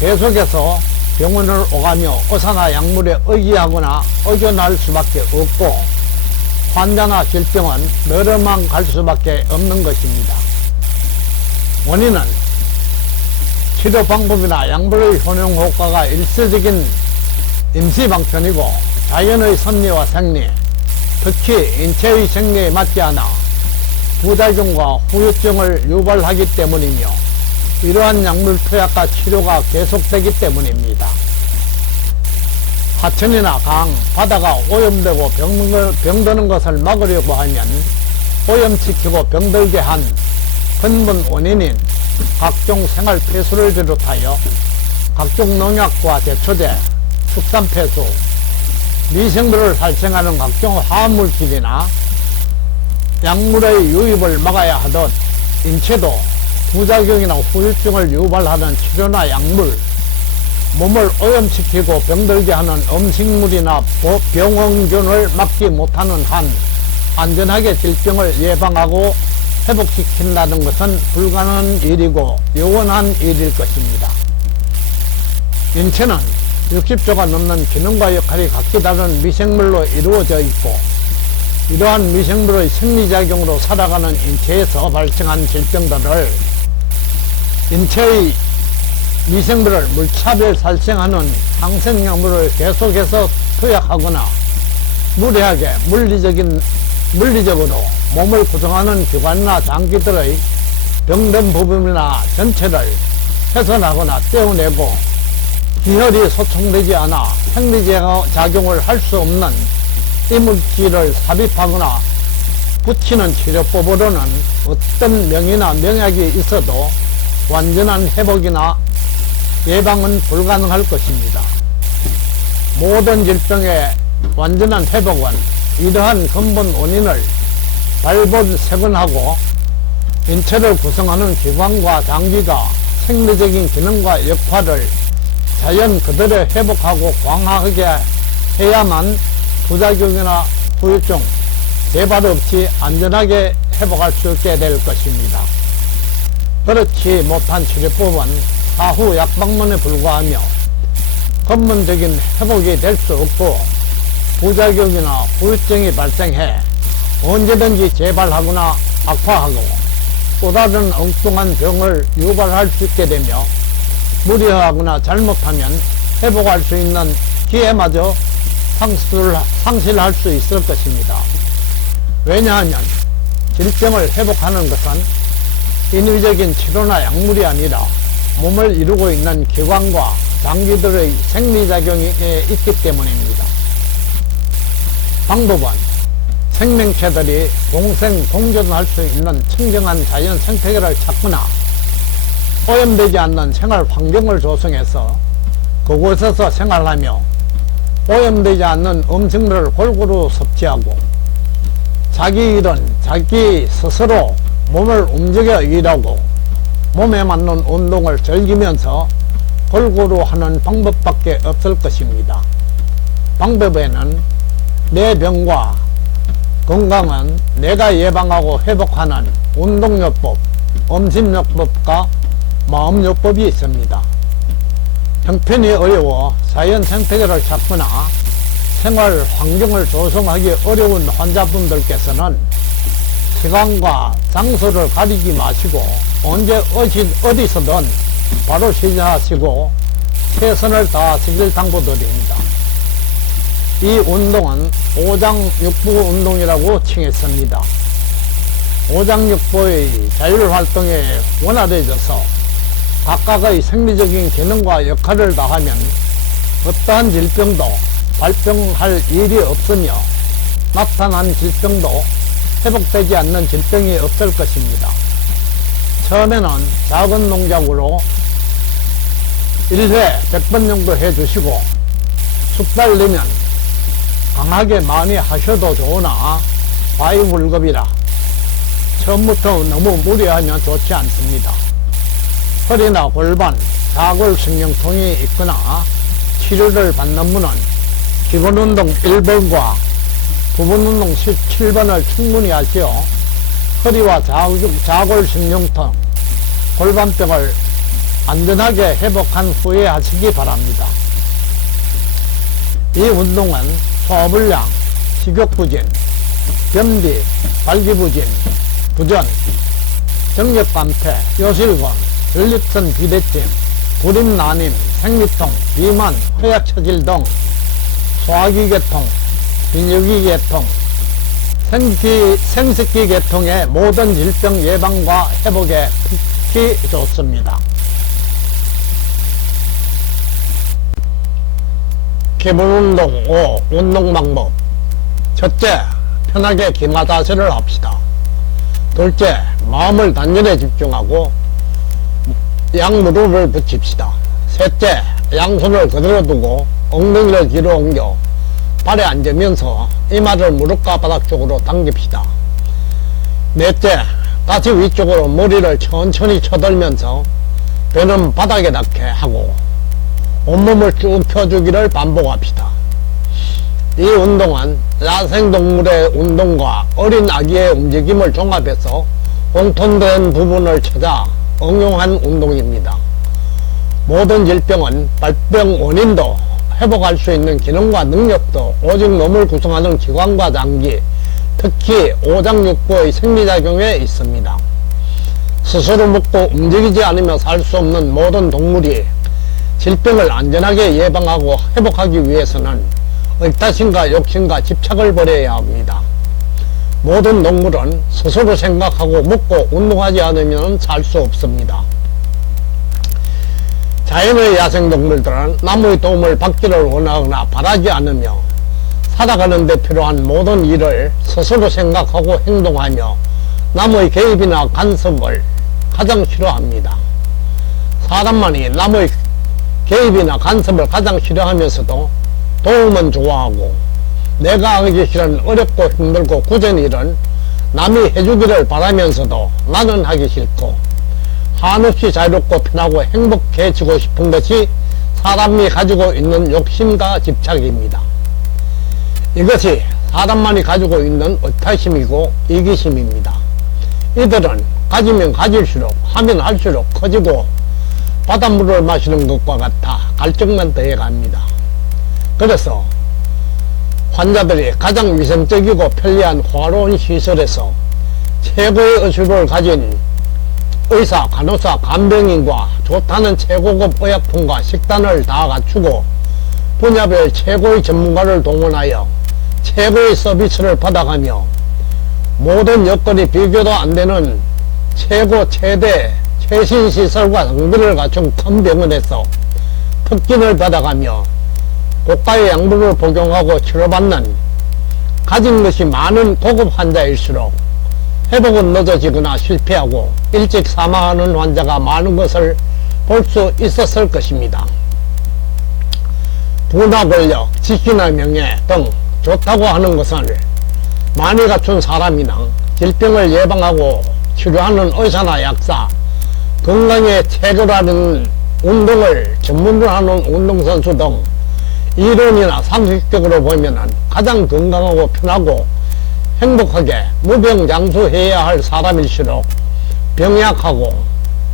계속해서 병원을 오가며 의사나 약물에 의지하거나 의존할 수밖에 없고 환자나 질병은 너러만 갈 수밖에 없는 것입니다. 원인은 치료 방법이나 약물의 효능 효과가 일시적인 임시방편이고 자연의 섭리와 생리, 특히 인체의 생리에 맞지 않아 부작용과 후유증을 유발하기 때문이며 이러한 약물 투약과 치료가 계속되기 때문입니다. 하천이나 강, 바다가 오염되고 병드는 것을 막으려고 하면 오염시키고 병들게 한 근본 원인인 각종 생활 폐수를 비롯하여 각종 농약과 제초제, 축산폐수, 미생물을 발생하는 각종 화합물질이나 약물의 유입을 막아야 하듯 인체도 부작용이나 후유증을 유발하는 치료나 약물, 몸을 오염시키고 병들게 하는 음식물이나 병원균을 막지 못하는 한 안전하게 질병을 예방하고 회복시킨다는 것은 불가능한 일이고 영원한 일일 것입니다. 인체는 60조가 넘는 기능과 역할이 각기 다른 미생물로 이루어져 있고, 이러한 미생물의 생리작용으로 살아가는 인체에서 발생한 질병들을 인체의 미생물을 물차별 살생하는 항생약물을 계속해서 투약하거나 무리하게 물리적으로 몸을 구성하는 기관이나 장기들의 병든 부분이나 전체를 훼손하거나 떼어내고 기혈이 소통되지 않아 생리작용을 할 수 없는 이물질을 삽입하거나 붙이는 치료법으로는 어떤 명이나 명약이 있어도 완전한 회복이나 예방은 불가능할 것입니다. 모든 질병의 완전한 회복은 이러한 근본 원인을 발본색원하고 인체를 구성하는 기관과 장기가 생리적인 기능과 역할을 자연 그대로 회복하고 강화하게 해야만 부작용이나 후유증, 재발 없이 안전하게 회복할 수 있게 될 것입니다. 그렇지 못한 치료법은 사후 약방문에 불과하며 근본적인 회복이 될 수 없고 부작용이나 후유증이 발생해 언제든지 재발하거나 악화하고 또 다른 엉뚱한 병을 유발할 수 있게 되며 무리하거나 잘못하면 회복할 수 있는 기회마저 상실할 수 있을 것입니다. 왜냐하면 질병을 회복하는 것은 인위적인 치료나 약물이 아니라 몸을 이루고 있는 기관과 장기들의 생리작용이 있기 때문입니다. 방법은 생명체들이 동생동존할 수 있는 청정한 자연 생태계를 찾거나 오염되지 않는 생활 환경을 조성해서 그곳에서 생활하며 오염되지 않는 음식물을 골고루 섭취하고 자기 일은 자기 스스로 몸을 움직여 일하고 몸에 맞는 운동을 즐기면서 골고루 하는 방법밖에 없을 것입니다. 방법에는 내 병과 건강은 내가 예방하고 회복하는 운동요법, 음식요법과 마음요법이 있습니다. 형편이 어려워 자연 생태계를 찾거나 생활 환경을 조성하기 어려운 환자분들께서는 시간과 장소를 가리지 마시고 언제 어디서든 바로 시작하시고 최선을 다하시길 당부드립니다. 이 운동은 오장육부 운동이라고 칭했습니다. 오장육부의 자율활동에 원활해져서 각각의 생리적인 기능과 역할을 다하면 어떠한 질병도 발병할 일이 없으며 나타난 질병도 회복되지 않는 질병이 없을 것입니다. 처음에는 작은 동작으로 1회 100번 정도 해주시고 숙달 되면 강하게 많이 하셔도 좋으나 과유불급이라 처음부터 너무 무리하면 좋지 않습니다. 허리나 골반, 자골신경통이 있거나 치료를 받는 분은 기본운동 1번과 부분운동 17번을 충분히 하시어 허리와 자골신경통, 골반병을 안전하게 회복한 후에 하시기 바랍니다. 이 운동은 소화불량, 식욕부진, 변비, 발기부진, 부전, 정력감퇴, 요실금, 전립선 비대증, 구림난임, 생리통, 비만, 허약처질 등 소화기계통, 비뇨기계통, 생식기계통의 모든 질병 예방과 회복에 특히 좋습니다. 기본운동 5. 운동방법. 첫째, 편하게 기마자세를 합시다. 둘째, 마음을 단전에 집중하고 양무릎을 붙입시다. 셋째, 양손을 그대로 두고 엉덩이를 뒤로 옮겨 발에 앉으면서 이마를 무릎과 바닥 쪽으로 당깁시다. 넷째, 다시 위쪽으로 머리를 천천히 쳐들면서 배는 바닥에 닿게 하고 온몸을 쭉 펴주기를 반복합시다. 이 운동은 야생동물의 운동과 어린 아기의 움직임을 종합해서 공통된 부분을 찾아 응용한 운동입니다. 모든 질병은 발병 원인도 회복할 수 있는 기능과 능력도 오직 몸을 구성하는 기관과 장기, 특히 오장육부의 생리작용에 있습니다. 스스로 먹고 움직이지 않으며 살 수 없는 모든 동물이 질병을 안전하게 예방하고 회복하기 위해서는 의타심과 욕심과 집착을 버려야 합니다. 모든 동물은 스스로 생각하고 먹고 운동하지 않으면 살 수 없습니다. 자연의 야생동물들은 나무의 도움을 받기를 원하거나 바라지 않으며 살아가는 데 필요한 모든 일을 스스로 생각하고 행동하며 남의 개입이나 간섭을 가장 싫어합니다. 사람만이 남의 개입이나 간섭을 가장 싫어하면서도 도움은 좋아하고 내가 하기 싫은 어렵고 힘들고 굳은 일은 남이 해주기를 바라면서도 나는 하기 싫고 한없이 자유롭고 편하고 행복해지고 싶은 것이 사람이 가지고 있는 욕심과 집착입니다. 이것이 사람만이 가지고 있는 의타심이고 이기심입니다. 이들은 가지면 가질수록 하면 할수록 커지고 바닷물을 마시는 것과 같아 갈증만 더해갑니다. 그래서 환자들이 가장 위생적이고 편리한 화로운 시설에서 최고의 의술을 가진 의사, 간호사, 간병인과 좋다는 최고급 의약품과 식단을 다 갖추고 분야별 최고의 전문가를 동원하여 최고의 서비스를 받아가며 모든 여건이 비교도 안 되는 최대 최신 시설과 장비를 갖춘 큰 병원에서 특진을 받아가며 고가의 약물을 복용하고 치료받는 가진 것이 많은 고급 환자일수록 회복은 늦어지거나 실패하고 일찍 사망하는 환자가 많은 것을 볼 수 있었을 것입니다. 부나 권력, 지위나 명예 등 좋다고 하는 것을 많이 갖춘 사람이나 질병을 예방하고 치료하는 의사나 약사, 건강에 체결하는 운동을 전문으로 하는 운동선수 등 이론이나 상식적으로 보면 가장 건강하고 편하고 행복하게 무병장수해야 할 사람일수록 병약하고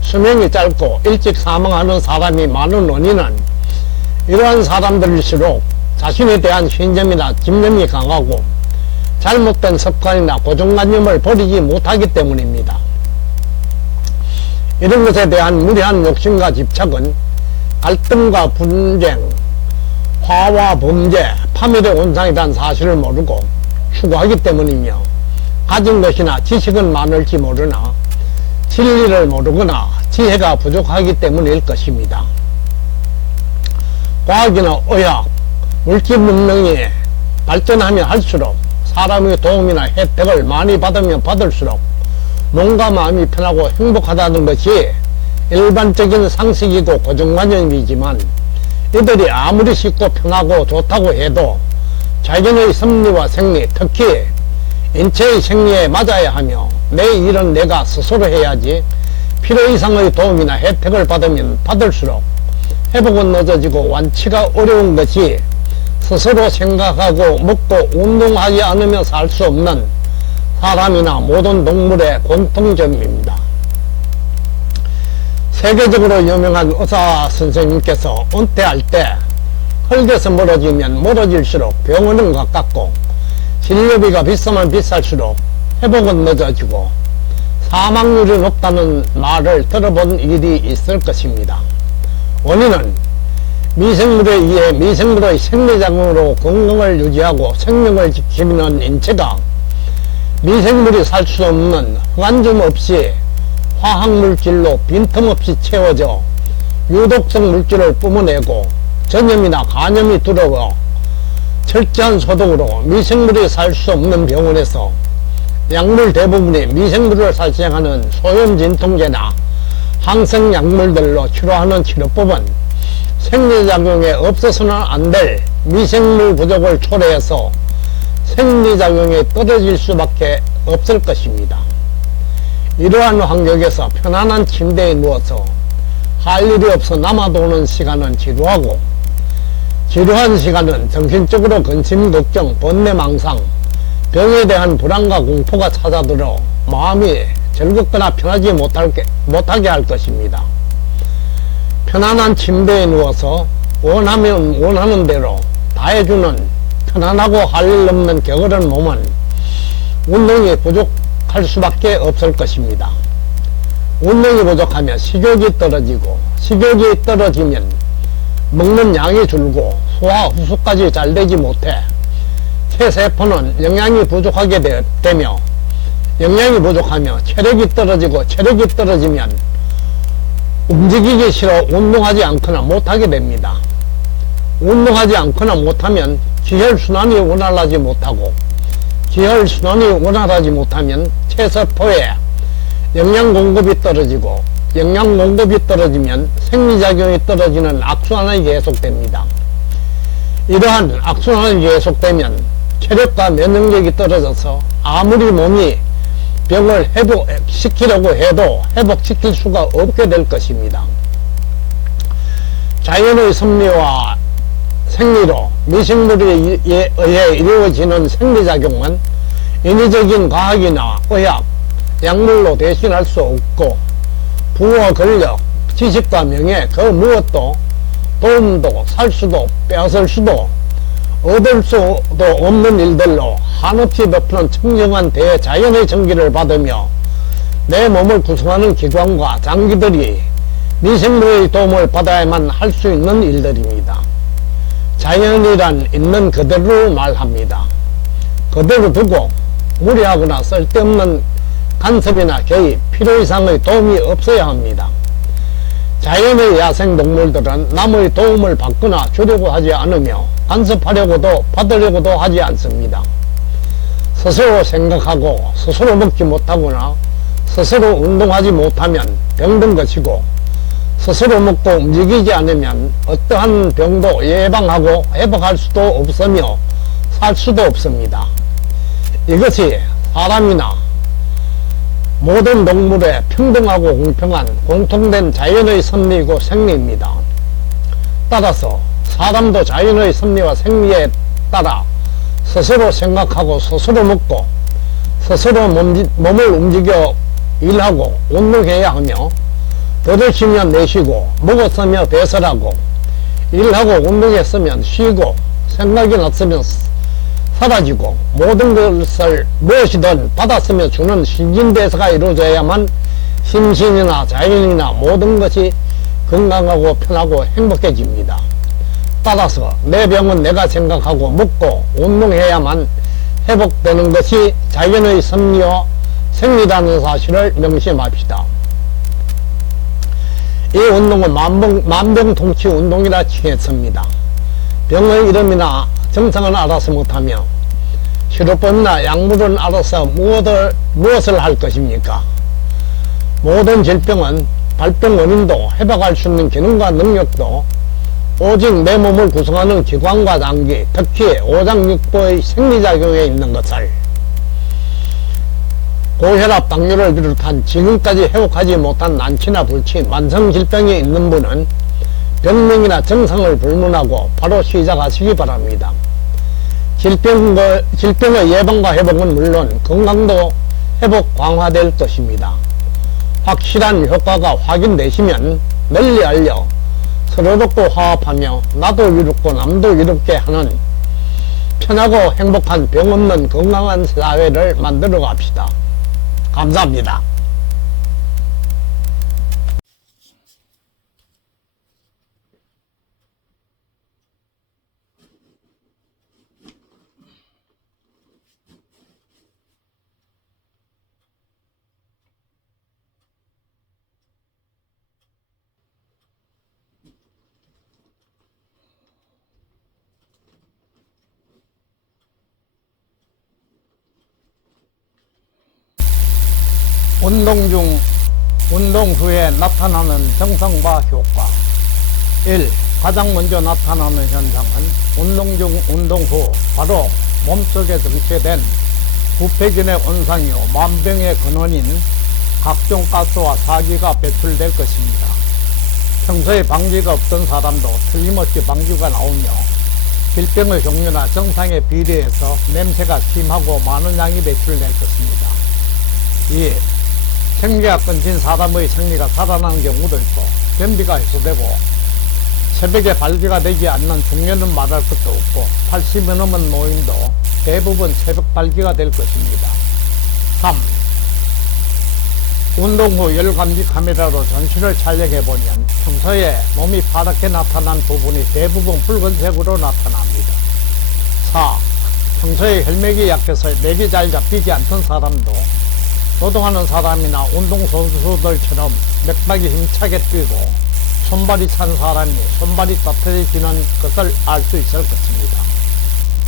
수명이 짧고 일찍 사망하는 사람이 많은 원인은 이러한 사람들일수록 자신에 대한 신념이나 집념이 강하고 잘못된 습관이나 고정관념을 버리지 못하기 때문입니다. 이런 것에 대한 무리한 욕심과 집착은 갈등과 분쟁, 화와 범죄, 파멸의 온상이라는 사실을 모르고 추구하기 때문이며 가진 것이나 지식은 많을지 모르나 진리를 모르거나 지혜가 부족하기 때문일 것입니다. 과학이나 의학, 물질 문명이 발전하면 할수록 사람의 도움이나 혜택을 많이 받으면 받을수록 몸과 마음이 편하고 행복하다는 것이 일반적인 상식이고 고정관념이지만 이들이 아무리 쉽고 편하고 좋다고 해도 자신의 섭리와 생리, 특히 인체의 생리에 맞아야 하며 내 일은 내가 스스로 해야지 필요 이상의 도움이나 혜택을 받으면 받을수록 회복은 늦어지고 완치가 어려운 것이 스스로 생각하고 먹고 운동하지 않으며 살 수 없는 사람이나 모든 동물의 공통점입니다. 세계적으로 유명한 의사 선생님께서 은퇴할 때 흙에서 멀어지면 멀어질수록 병원은 가깝고 진료비가 비싸면 비쌀수록 회복은 늦어지고 사망률이 높다는 말을 들어본 일이 있을 것입니다. 원인은 미생물에 의해 미생물의 생리작용으로 건강을 유지하고 생명을 지키는 인체가 미생물이 살 수 없는 흑안점 없이 화학물질로 빈틈없이 채워져 유독성 물질을 뿜어내고 전염이나 간염이 두려워 철저한 소독으로 미생물이 살 수 없는 병원에서 약물 대부분이 미생물을 살생하는 소염 진통제나 항생 약물들로 치료하는 치료법은 생리작용에 없어서는 안 될 미생물 부족을 초래해서 생리작용이 떨어질 수밖에 없을 것입니다. 이러한 환경에서 편안한 침대에 누워서 할 일이 없어 남아도는 시간은 지루하고 지루한 시간은 정신적으로 근심, 걱정, 번뇌망상, 병에 대한 불안과 공포가 찾아들어 마음이 즐겁거나 편하지 못하게 할 것입니다. 편안한 침대에 누워서 원하면 원하는 대로 다 해주는 편안하고 할 일 없는 게으른 몸은 운동이 부족할 수밖에 없을 것입니다. 운동이 부족하면 식욕이 떨어지고, 식욕이 떨어지면 먹는 양이 줄고 소화 흡수까지 잘 되지 못해 체세포는 영양이 부족하게 되며, 영양이 부족하며 체력이 떨어지고, 체력이 떨어지면 움직이기 싫어 운동하지 않거나 못하게 됩니다. 운동하지 않거나 못하면 기혈순환이 원활하지 못하고, 기혈순환이 원활하지 못하면 체세포에 영양 공급이 떨어지고, 영양 공급이 떨어지면 생리작용이 떨어지는 악순환이 계속됩니다. 이러한 악순환이 계속되면 체력과 면역력이 떨어져서 아무리 몸이 병을 회복시키려고 해도 회복시킬 수가 없게 될 것입니다. 자연의 섭리와 생리로 미생물에 의해 이루어지는 생리작용은 인위적인 과학이나 의학, 약물로 대신할 수 없고, 부와 권력, 지식과 명예 그 무엇도 도움도 살 수도 빼앗을 수도 얻을 수도 없는 일들로 한없이 덮는 청정한 대자연의 전기를 받으며 내 몸을 구성하는 기관과 장기들이 미생물의 도움을 받아야만 할 수 있는 일들입니다. 자연이란 있는 그대로 말합니다. 그대로 두고 무리하거나 쓸데없는 간섭이나 개입, 필요 이상의 도움이 없어야 합니다. 자연의 야생동물들은 남의 도움을 받거나 주려고 하지 않으며 간섭하려고도 받으려고도 하지 않습니다. 스스로 생각하고 스스로 먹지 못하거나 스스로 운동하지 못하면 병든 것이고, 스스로 먹고 움직이지 않으면 어떠한 병도 예방하고 회복할 수도 없으며 살 수도 없습니다. 이것이 사람이나 모든 동물의 평등하고 공평한 공통된 자연의 섭리이고 생리입니다. 따라서 사람도 자연의 섭리와 생리에 따라 스스로 생각하고 스스로 먹고 스스로 몸을 움직여 일하고 운동해야 하며, 들으시면 내쉬고 먹었으면 배설하고 일하고 운동했으면 쉬고 생각이 났으면 사라지고 모든 것을 무엇이든 받았으며 주는 신진대사가 이루어져야만 심신이나 자연이나 모든 것이 건강하고 편하고 행복해집니다. 따라서 내 병은 내가 생각하고 먹고 운동해야만 회복되는 것이 자연의 섭리와 생리라는 사실을 명심합시다. 이 운동은 만병통치 운동이라 칭했습니다. 병의 이름이나 정상은 알아서 못하며 치료법이나 약물은 알아서 무엇을 할 것입니까? 모든 질병은 발병 원인도 회복할 수 있는 기능과 능력도 오직 내 몸을 구성하는 기관과 장기, 특히 오장육부의 생리작용에 있는 것을 고혈압, 당뇨를 비롯한 지금까지 회복하지 못한 난치나 불치, 만성질병이 있는 분은 병명이나 증상을 불문하고 바로 시작하시기 바랍니다. 질병의 예방과 회복은 물론 건강도 회복 강화될 것입니다. 확실한 효과가 확인되시면 널리 알려 서로 돕고 화합하며 나도 이롭고 남도 이롭게 하는 편하고 행복한 병 없는 건강한 사회를 만들어 갑시다. 감사합니다. 운동 후에 나타나는 정상과 효과. 1. 가장 먼저 나타나는 현상은 운동 중, 운동 후 바로 몸속에 정체된 부패균의 원상이요 만병의 근원인 각종 가스와 사기가 배출될 것입니다. 평소에 방귀가 없던 사람도 틀림없이 방귀가 나오며 질병의 종류나 증상에 비례해서 냄새가 심하고 많은 양이 배출될 것입니다. 2. 생리가 끊긴 사람의 생리가 살아나는 경우도 있고 변비가 해소되고 새벽에 발기가 되지 않는 중년은 말할 것도 없고 80이 넘은 노인도 대부분 새벽 발기가 될 것입니다. 3. 운동 후 열감지 카메라로 전신을 촬영해보면 평소에 몸이 파랗게 나타난 부분이 대부분 붉은색으로 나타납니다. 4. 평소에 혈맥이 약해서 맥이 잘 잡히지 않던 사람도 노동하는 사람이나 운동선수들처럼 맥박이 힘차게 뛰고 손발이 찬 사람이 손발이 따뜻해지는 것을 알 수 있을 것입니다.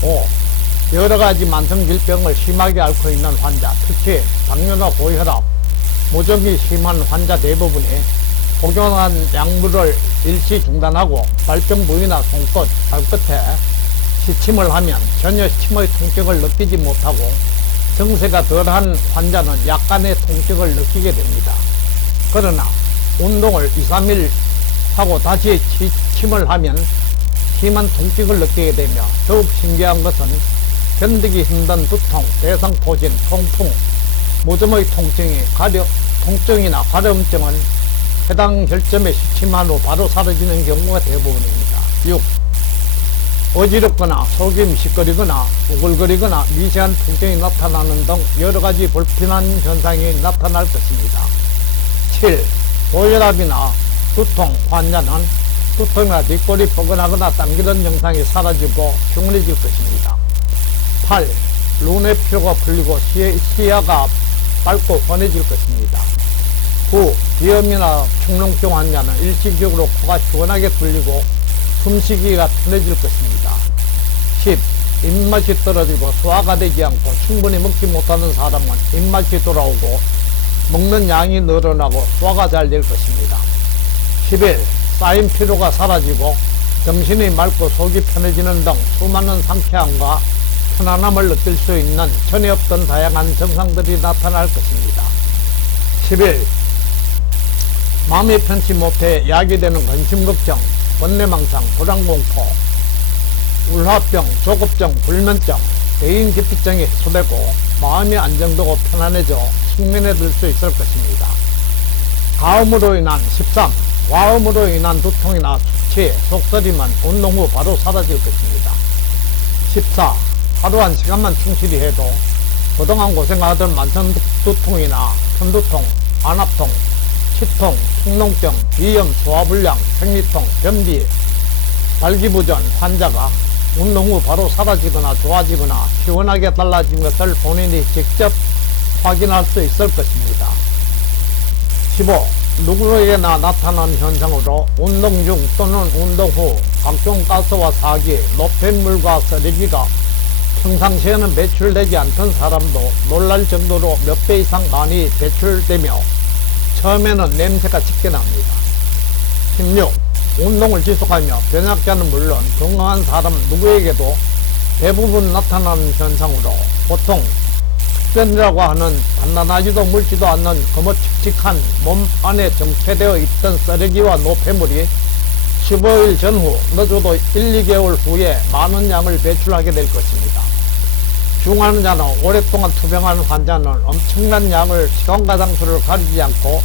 5. 여러가지 만성질병을 심하게 앓고 있는 환자, 특히 당뇨나 고혈압, 무좀이 심한 환자 대부분이 복용한 약물을 일시 중단하고 발병 부위나 손끝, 발끝에 시침을 하면 전혀 침의 통증을 느끼지 못하고 증세가 덜한 환자는 약간의 통증을 느끼게 됩니다. 그러나 운동을 2, 3일 하고 다시 침을 하면 심한 통증을 느끼게 되며 더욱 신기한 것은 견디기 힘든 두통, 대상포진, 통풍, 무좀의 통증이나 가려움증은 해당 혈점에 시침한 후 바로 사라지는 경우가 대부분입니다. 6. 어지럽거나 속이 미식거리거나 우글거리거나 미세한 통증이 나타나는 등 여러가지 불편한 현상이 나타날 것입니다. 7. 고혈압이나 두통 환자는 두통이나 뒷골이 뻐근하거나 당기는 증상이 사라지고 흉해질 것입니다. 8. 눈의 피로가 풀리고 시야가 밝고 환해질 것입니다. 9. 비염이나 축농증 환자는 일시적으로 코가 시원하게 뚫리고 숨쉬기가 편해질 것입니다. 10. 입맛이 떨어지고 소화가 되지 않고 충분히 먹지 못하는 사람은 입맛이 돌아오고 먹는 양이 늘어나고 소화가 잘 될 것입니다. 11. 쌓인 피로가 사라지고 정신이 맑고 속이 편해지는 등 수많은 상쾌함과 편안함을 느낄 수 있는 전에 없던 다양한 증상들이 나타날 것입니다. 11. 마음이 편치 못해 야기되는 근심걱정, 번뇌망상, 불안공포, 울화병, 조급증, 불면증, 대인기피증이 해소되고 마음이 안정되고 편안해져 숙면에 들 수 있을 것입니다. 가음으로 인한 13. 와음으로 인한 두통이나 수치, 속쓰림은 운동 후 바로 사라질 것입니다. 14. 하루 1시간만 충실히 해도 그동안 고생하던 만성 두통이나 편두통, 안압통, 치통, 축농증, 비염, 소화불량, 생리통, 변비, 발기부전 환자가 운동 후 바로 사라지거나 좋아지거나 시원하게 달라진 것을 본인이 직접 확인할 수 있을 것입니다. 15. 누구에게나 나타나는 현상으로 운동 중 또는 운동 후 각종 가스와 사기, 노폐물과 쓰레기가 평상시에는 배출되지 않던 사람도 놀랄 정도로 몇 배 이상 많이 배출되며 처음에는 냄새가 짙게 납니다. 16. 운동을 지속하며 변약자는 물론 건강한 사람 누구에게도 대부분 나타나는 현상으로 보통 흡변이라고 하는 단단하지도 묽지도 않는 거뭇칙칙한 몸 안에 정체되어 있던 쓰레기와 노폐물이 15일 전후 늦어도 1, 2개월 후에 많은 양을 배출하게 될 것입니다. 중환자나 오랫동안 투병하는 환자는 엄청난 양을 시간과 장소를 가리지 않고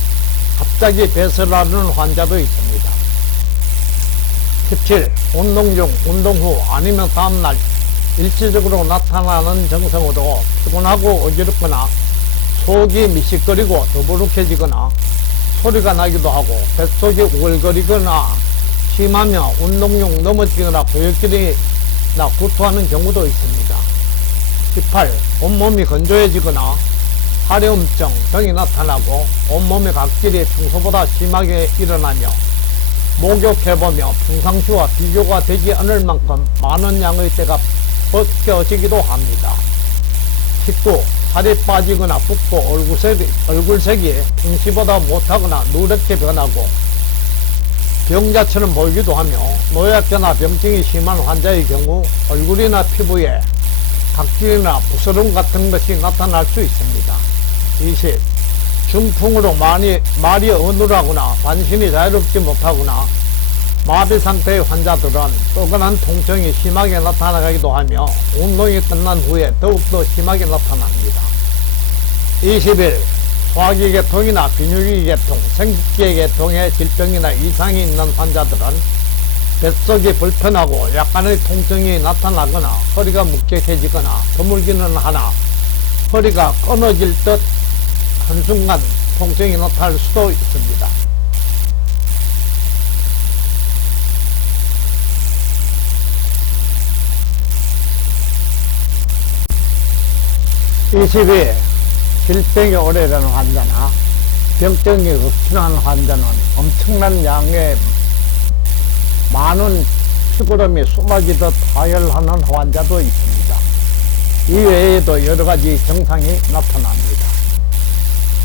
갑자기 배설하는 환자도 있습니다. 17. 운동 중, 운동 후 아니면 다음날 일시적으로 나타나는 증상으로 피곤하고 어지럽거나 속이 미식거리고 더부룩해지거나 소리가 나기도 하고 뱃속이 우글거리거나 심하며 운동 중 넘어지거나 고역질이나 구토하는 경우도 있습니다. 18. 온몸이 건조해지거나 하려움증 등이 나타나고 온몸의 각질이 평소보다 심하게 일어나며 목욕해보며 평상시와 비교가 되지 않을 만큼 많은 양의 때가 벗겨지기도 합니다. 19. 살이 빠지거나 붓고 얼굴색이 평시보다 못하거나 누렇게 변하고 병자처럼 보이기도 하며 노약자나 병증이 심한 환자의 경우 얼굴이나 피부에 각질이나 부스럼 같은 것이 나타날 수 있습니다. 20. 중풍으로 말이 어눌하거나 반신이 자유롭지 못하거나 마비 상태의 환자들은 뻐근한 통증이 심하게 나타나기도 하며 운동이 끝난 후에 더욱더 심하게 나타납니다. 20일 소화기 계통이나 비뇨기 계통, 생殖기 계통의 질병이나 이상이 있는 환자들은 뱃속이 불편하고 약간의 통증이 나타나거나 허리가 묵직해지거나 드물기는 하나 허리가 끊어질 듯 한순간 통증이 나타날 수도 있습니다. (22) 질병이 오래된 환자나 병증이 극심한 환자는 엄청난 양의 많은 피고름이 쏟아지듯 하혈하는 환자도 있습니다. 이 외에도 여러가지 증상이 나타납니다.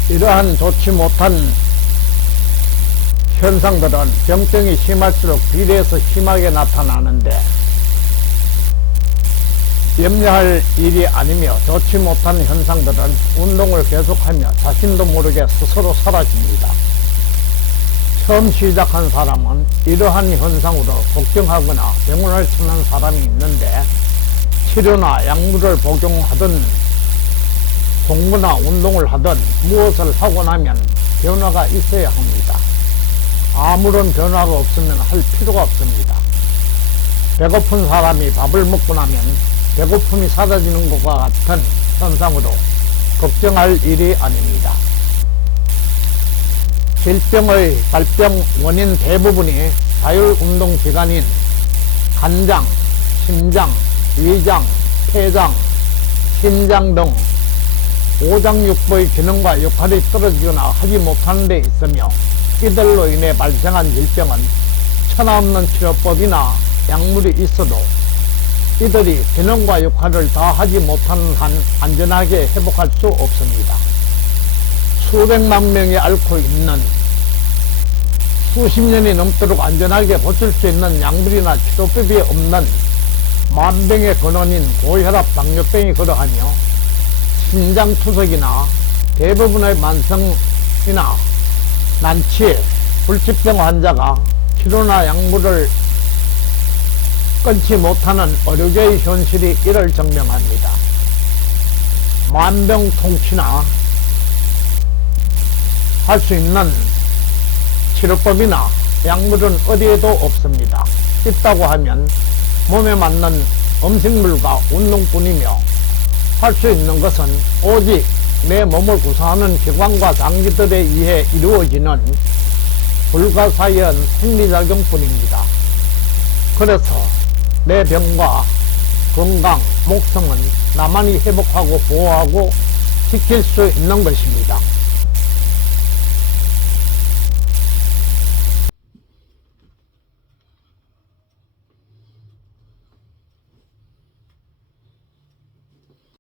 이러한 좋지 못한 현상들은 병증이 심할수록 비례해서 심하게 나타나는데 염려할 일이 아니며 좋지 못한 현상들은 운동을 계속하며 자신도 모르게 스스로 사라집니다. 처음 시작한 사람은 이러한 현상으로 걱정하거나 병원을 찾는 사람이 있는데 치료나 약물을 복용하든 공부나 운동을 하든 무엇을 하고 나면 변화가 있어야 합니다. 아무런 변화가 없으면 할 필요가 없습니다. 배고픈 사람이 밥을 먹고 나면 배고픔이 사라지는 것과 같은 현상으로 걱정할 일이 아닙니다. 질병의 발병 원인 대부분이 자율운동기관인 간장, 심장, 위장, 폐장, 심장 등 오장육부의 기능과 역할이 떨어지거나 하지 못하는 데 있으며 이들로 인해 발생한 질병은 천하없는 치료법이나 약물이 있어도 이들이 기능과 역할을 다 하지 못하는 한 안전하게 회복할 수 없습니다. 수백만 명이 앓고 있는 수십 년이 넘도록 안전하게 고칠 수 있는 약물이나 치료법이 없는 만병의 근원인 고혈압, 당뇨병이 그러하며 심장투석이나 대부분의 만성이나 난치, 불치병 환자가 치료나 약물을 끊지 못하는 의료계의 현실이 이를 증명합니다. 만병통치나 할 수 있는 치료법이나 약물은 어디에도 없습니다. 있다고 하면 몸에 맞는 음식물과 운동뿐이며 할 수 있는 것은 오직 내 몸을 구성하는 기관과 장기들에 의해 이루어지는 불가사의한 생리작용뿐입니다. 그래서 내 병과 건강, 목성은 나만이 회복하고 보호하고 지킬 수 있는 것입니다.